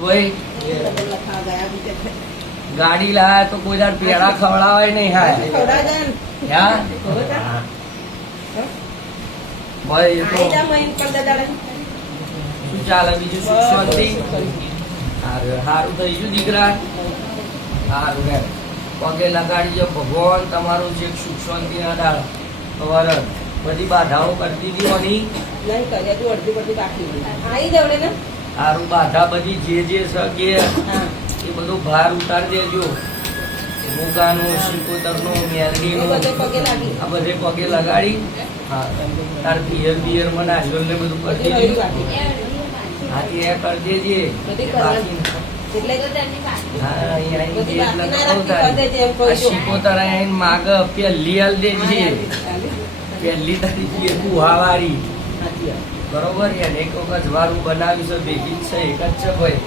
ભાઈ ગાડી લાયા તો કોઈ દાડ પેડા ખવડાવાય નહીં. હા ભાઈ એ તો શું ચાલે બીજું? સુખ શાંતિ? સારું થઈ ગયું દીકરા. સારું રે પગે લગાડી જો ભગવાન તમારું જે સુખ શાંતિ ના દાળ વરદ બધી બાધાઓ કરતી હતી ઓની સારું બાધા બધી જે છે એ બધું ભાર ઉતારી દેજો. મુગાનું, શિકોતરનું, મેલડીનું આ બધે પગે લગાડી તાર પિયર માં નારિયેળ ને બધું કરી દેજો. હાથી એ કરી દેજે. શિકોતર માગ પહેલી હાલ દેજે. પહેલી તારીખે કુહાવારી બરોબર. એને એક વખત વારું બનાવ્યું છે ભેગી છે એક જ છે ભાઈ.